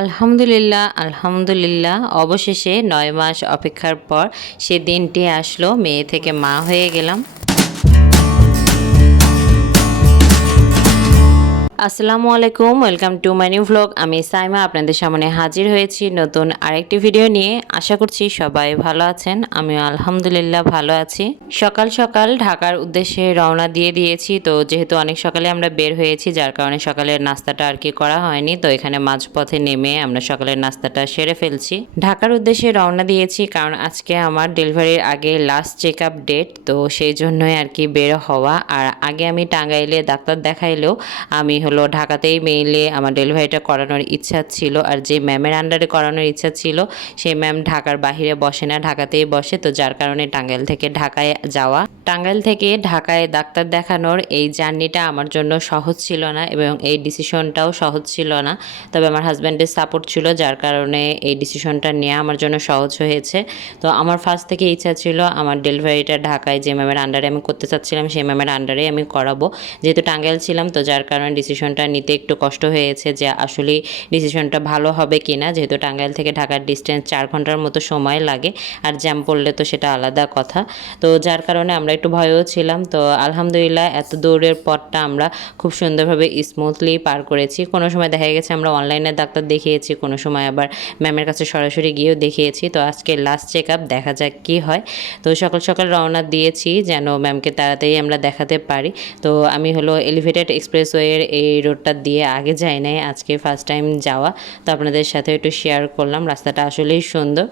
আলহামদুলিল্লাহ আলহামদুলিল্লাহ। অবশেষে নয় মাস অপেক্ষার পর সে দিনটি আসলো, মেয়ে থেকে মা হয়ে গেলাম। আসসালামু আলাইকুম, welcome to my new vlog আমি সাইমা, আপনাদের সামনে হাজির হয়েছি নতুন আরেকটি ভিডিও নিয়ে। আশা করছি সবাই ভালো আছেন, আমিও আলহামদুলিল্লাহ ভালো আছি। সকাল সকাল ঢাকার উদ্দেশ্যে রওনা দিয়ে দিয়েছি, তো যেহেতু অনেক সকালে আমরা বের হয়েছি, যার কারণে সকালের নাস্তাটা আর কি করা হয়নি, তো এখানে মাঝপথে নেমে আমরা সকালের নাস্তাটা সেরে ফেলছি। ঢাকার উদ্দেশ্যে রওনা দিয়েছি, কারণ আজকে আমার ডেলিভারির আগে লাস্ট চেক আপ ডেট তো সেই জন্যই আর কি বের হওয়া। আর আগে আমি টাঙ্গাইলে ডাক্তার দেখাইলেও আমি হলো ঢাকাতেই মেইলে আমার ডেলিভারিটা করানোর ইচ্ছা ছিল আর যে ম্যামের আন্ডারে করানোর ইচ্ছা ছিল সেই ম্যাম ঢাকার বাহিরে বসে না, ঢাকাতেই বসে। তো যার কারণে টাঙ্গাইল থেকে ঢাকায় যাওয়া। টাঙ্গাইল থেকে ঢাকায় ডাক্তার দেখানোর এই জার্নিটা আমার জন্য সহজ ছিল না এবং এই ডিসিশনটাও সহজ ছিল না। তবে আমার হাজব্যান্ডের সাপোর্ট ছিল, যার কারণে এই ডিসিশনটা নেওয়া আমার জন্য সহজ হয়েছে। তো আমার ফার্স্ট থেকে ইচ্ছা ছিল আমার ডেলিভারিটা ঢাকায় যে ম্যামের আন্ডারে আমি করতে চাচ্ছিলাম, সেই ম্যামের আন্ডারে আমি করাবো। যেহেতু টাঙ্গাইল ছিলাম, তো যার কারণে ডিসিশনটা নিতে একটু কষ্ট হয়েছে যে আসলে ডিসিশনটা ভালো হবে কি না যেহেতু টাঙ্গাইল থেকে ঢাকার ডিস্টেন্স চার ঘণ্টার মতো সময় লাগে, আর জ্যাম পড়লে তো সেটা আলাদা কথা। তো যার কারণে আমরা একটু ভয়ও ছিলাম। তো আলহামদুলিল্লাহ এত দৌড়ের পথটা আমরা খুব সুন্দরভাবে স্মুথলি পার করেছি। কোনো সময় দেখা গেছে আমরা অনলাইনে ডাক্তার দেখিয়েছি, কোনো সময় আবার ম্যামের কাছে সরাসরি গিয়েও দেখিয়েছি। তো আজকে লাস্ট চেক আপ দেখা যাক কী হয়। তো সকাল সকাল রওনা দিয়েছি যেন ম্যামকে তাড়াতাড়ি আমরা দেখাতে পারি। তো আমি হলো এলিভেটেড এক্সপ্রেসওয়ের এই রোডটা দিয়ে আগে যাই নাই, আজকে ফার্স্ট টাইম যাওয়া। তো আপনাদের সাথে একটু শেয়ার করলাম, রাস্তাটা আসলেই সুন্দর।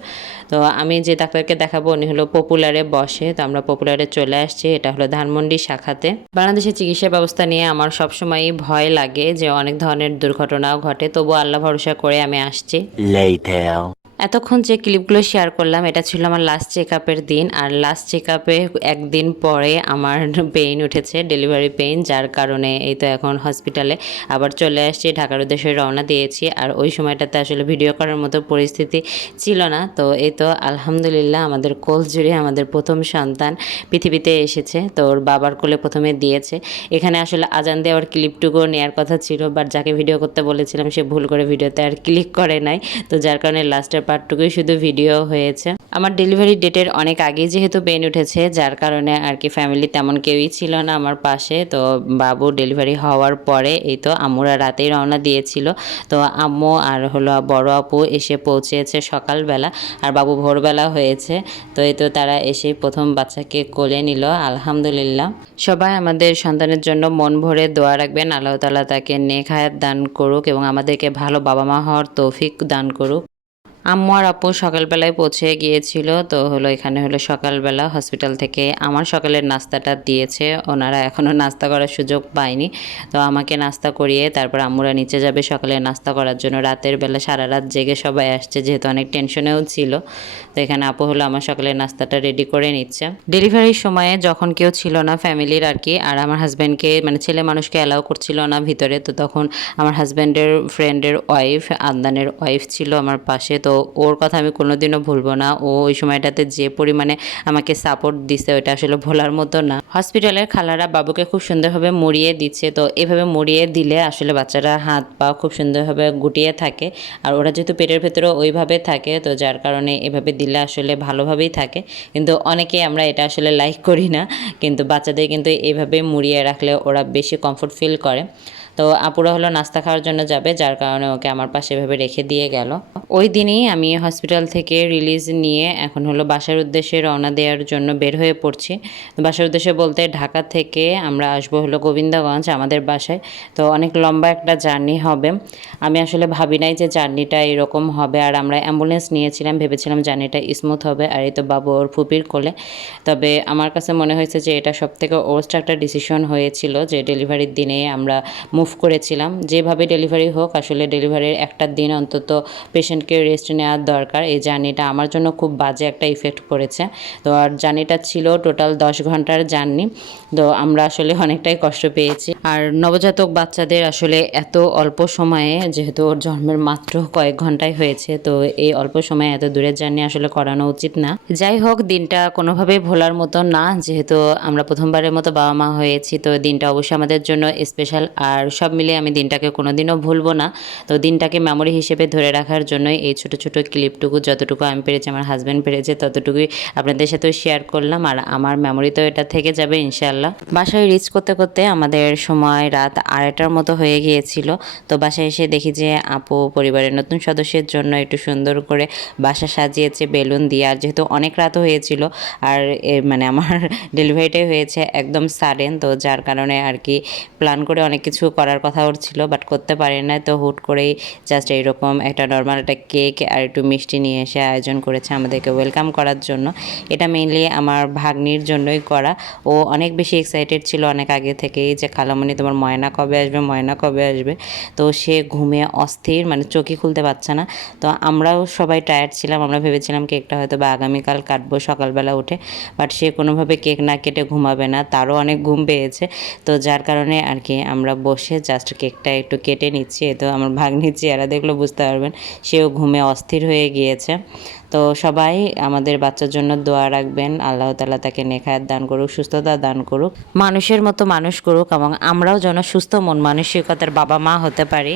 তো আমি যে ডাক্তারকে দেখাবো, উনি হলো পপুলারে বসে। তো আমরা পপুলারে চলে আসছি, এটা হলো ধানমন্ডি শাখাতে। বাংলাদেশের চিকিৎসা ব্যবস্থা নিয়ে আমার সবসময়ই ভয় লাগে যে অনেক ধরনের দুর্ঘটনাও ঘটে। তবু আল্লাহ ভরসা করে আমি আসছি. এতক্ষণ যে ক্লিপগুলো শেয়ার করলাম, এটা ছিল আমার লাস্ট চেক আপের দিন। আর লাস্ট চেক আপে একদিন পরে আমার পেইন উঠেছে ডেলিভারি পেইন যার কারণে এই তো এখন হসপিটালে আবার চলে আসছি, ঢাকার উদ্দেশ্যে রওনা দিয়েছি। আর ওই সময়টাতে আসলে ভিডিও করার মতো পরিস্থিতি ছিল না। তো এই তো আলহামদুলিল্লাহ, আমাদের কোল জুড়ে আমাদের প্রথম সন্তান পৃথিবীতে এসেছে। তো ওর বাবার কোলে প্রথমে দিয়েছে। এখানে আসলে আজান দেওয়ার ক্লিপটুকু নেওয়ার কথা ছিল বাট যাকে ভিডিও করতে বলেছিলাম, সে ভুল করে ভিডিওতে আর ক্লিক করে নাই। তো যার কারণে লাস্টের পার্টটুকুই শুধু ভিডিও হয়েছে। আমার ডেলিভারি ডেটের অনেক আগেই যেহেতু পেন উঠেছে, যার কারণে আর কি ফ্যামিলি তেমন কেউই ছিল না আমার পাশে। তো বাবু ডেলিভারি হওয়ার পরে এই তো আম্মুরা রাতেই রওনা দিয়েছিল। তো আম্মু আর হলো বড় আপু এসে পৌঁছেছে সকালবেলা। আর বাবু ভোরবেলা হয়েছে। তো এই তো তারা এসেই প্রথম বাচ্চাকে কোলে নিল, আলহামদুলিল্লাহ। সবাই আমাদের সন্তানের জন্য মন ভরে দোয়া রাখবেন। আল্লাহ তালা তাকে নেক হায়াত দান করুক এবং আমাদেরকে ভালো বাবা মা হওয়ার তৌফিক দান করুক। আম্মু আর আপু সকালবেলায় পৌঁছে গিয়েছিল, তো হলো এখানে হলো সকালবেলা হসপিটাল থেকে আমার সকালের নাস্তাটা দিয়েছে। ওনারা এখনও নাস্তা করার সুযোগ পায়নি। তো আমাকে নাস্তা করিয়ে তারপর আম্মুরা নিচে যাবে সকালে নাস্তা করার জন্য। রাতের বেলা সারা রাত জেগে সবাই আসছে, যেহেতু অনেক টেনশনেও ছিল। তো এখানে আপু হলো আমার সকালের নাস্তাটা রেডি করে নিচ্ছে। ডেলিভারির সময়ে যখন কেউ ছিল না ফ্যামিলির আর কি, আর আমার হাজব্যান্ডকে মানে ছেলে মানুষকে অ্যালাউ করছিল না ভিতরে, তো তখন আমার হাজব্যান্ডের ফ্রেন্ডের ওয়াইফ আন্দানের ওয়াইফ ছিল আমার পাশে, তো ওর কথা আমি কোনোদিনও ভুলবো না। ও ওই সময়টাতে যে পরিমাণে আমাকে সাপোর্ট দিছে, ওইটা আসলে ভোলার মতো না। হসপিটালের খালারা বাবুকে খুব সুন্দরভাবে মরিয়ে দিচ্ছে। তো এভাবে মুড়িয়ে দিলে আসলে বাচ্চারা হাত পা খুব সুন্দরভাবে গুটিয়ে থাকে। আর ওরা যেহেতু পেটের ভেতরে ওইভাবে থাকে, তো যার কারণে এভাবে দিলে আসলে ভালোভাবেই থাকে। কিন্তু অনেকে আমরা এটা আসলে লাইক করি না। কিন্তু বাচ্চাদের কিন্তু এইভাবে মুড়িয়ে রাখলে ওরা বেশি কমফোর্ট ফিল করে। তো আপুরা হলো নাস্তা খাওয়ার জন্য যাবে, যার কারণে ওকে আমার পাশে এভাবে রেখে দিয়ে গেল। ওই দিনই আমি হসপিটাল থেকে রিলিজ নিয়ে এখন হলো বাসার উদ্দেশ্যে রওনা দেওয়ার জন্য বের হয়ে পড়ছি। বাসার উদ্দেশ্যে বলতে ঢাকা থেকে আমরা আসব হলো গোবিন্দগঞ্জ, আমাদের বাসায়। তো অনেক লম্বা একটা জার্নি হবে। আমি আসলে ভাবি নাই যে জার্নিটা এরকম হবে। আর আমরা অ্যাম্বুলেন্স নিয়েছিলাম, ভেবেছিলাম জার্নিটা স্মুথ হবে। আর এই তো বাবু ওর ফুপির কোলে। তবে আমার কাছে মনে হয়েছে যে এটা সব থেকে ওর্স্ট একটা ডিসিশন হয়েছিল যে ডেলিভারির দিনে আমরা মুভ করেছিলাম। যেভাবে ডেলিভারি হোক, আসলে ডেলিভারির একটা দিন অন্তত পেশেন্টকে রেস্ট নেওয়ার দরকার। এই জার্নিটা আমার জন্য খুব বাজে একটা ইফেক্ট পড়েছে তো আর জার্নিটা ছিল টোটাল দশ ঘণ্টার জার্নি তো আমরা আসলে অনেকটাই কষ্ট পেয়েছি। আর নবজাতক বাচ্চাদের আসলে এত অল্প সময়ে, যেহেতু ওর জন্মের মাত্র কয়েক ঘন্টায় হয়েছে, তো এই অল্প সময়ে এত দূরের জার্নি আসলে করানো উচিত না। যাই হোক, দিনটা কোনোভাবেই ভোলার মতো না। যেহেতু আমরা প্রথমবারের মতো বাবা মা হয়েছি, তো দিনটা অবশ্যই আমাদের জন্য স্পেশাল আর সব মিলে আমি দিনটাকে কোনোদিনও ভুলবো না। তো দিনটাকে মেমোরি হিসেবে ধরে রাখার জন্যই এই ছোট ছোট ক্লিপটুকু যতটুকু আমি পেরেছি, আমার হাজব্যান্ড পেরেছে, ততটুকুই আপনাদের সাথেও শেয়ার করলাম। আর আমার মেমোরি তো এটা থেকে যাবে ইনশাল্লাহ বাসায় রিচ করতে করতে আমাদের সময় রাত আড়াইটার মতো হয়ে গিয়েছিল। তো বাসায় এসে দেখি যে আপু পরিবারের নতুন সদস্যের জন্য একটু সুন্দর করে বাসা সাজিয়েছে, বেলুন দিয়ে। আর যেহেতু অনেক রাত হয়েছিল, আর মানে আমার ডেলিভারিটাই হয়েছে একদম সাডেন তো যার কারণে আর কি প্ল্যান করে অনেক কিছু করার কথা ওর ছিল বাট করতে পারে না তো হুট করেই জাস্ট এইরকম একটা নর্মাল একটা কেক আর একটু মিষ্টি নিয়ে এসে আয়োজন করেছে আমাদেরকে ওয়েলকাম করার জন্য। এটা মেইনলি আমার ভাগ্নির জন্যই করা। ও অনেক বেশি এক্সাইটেড ছিল অনেক আগে থেকেই যে, খালামণি, তোমার ময়না কবে আসবে? ময়না কবে আসবে? তো সে ঘুমে অস্থির মানে চোখই খুলতে পারছে না। তো আমরাও সবাই টায়ার্ড ছিলাম, আমরা ভেবেছিলাম কেকটা হয়তো বা আগামীকাল কাটবো সকালবেলা উঠে বাট সে কোনোভাবে কেক না কেটে ঘুমাবে না, তারও অনেক ঘুম পেয়েছে। তো যার কারণে আর কি আমরা বসে জাস্ট কেকটা একটু কেটে নিচ্ছি এ তো আমার ভাগ্নির চেহারা দেখলে বুঝতে পারবেন, সেও ঘুমে অস্থির হয়ে গিয়েছে। তো সবাই আমাদের বাচ্চার জন্য দোয়া রাখবেন, আল্লাহ তালা তাকে নেখায়াত দান করুক, সুস্থতা দান করুক। মানুষের মতো মানুষ করুক এবং আমরাও যেন সুস্থ মন, মানসিকতার বাবা মা হতে পারি।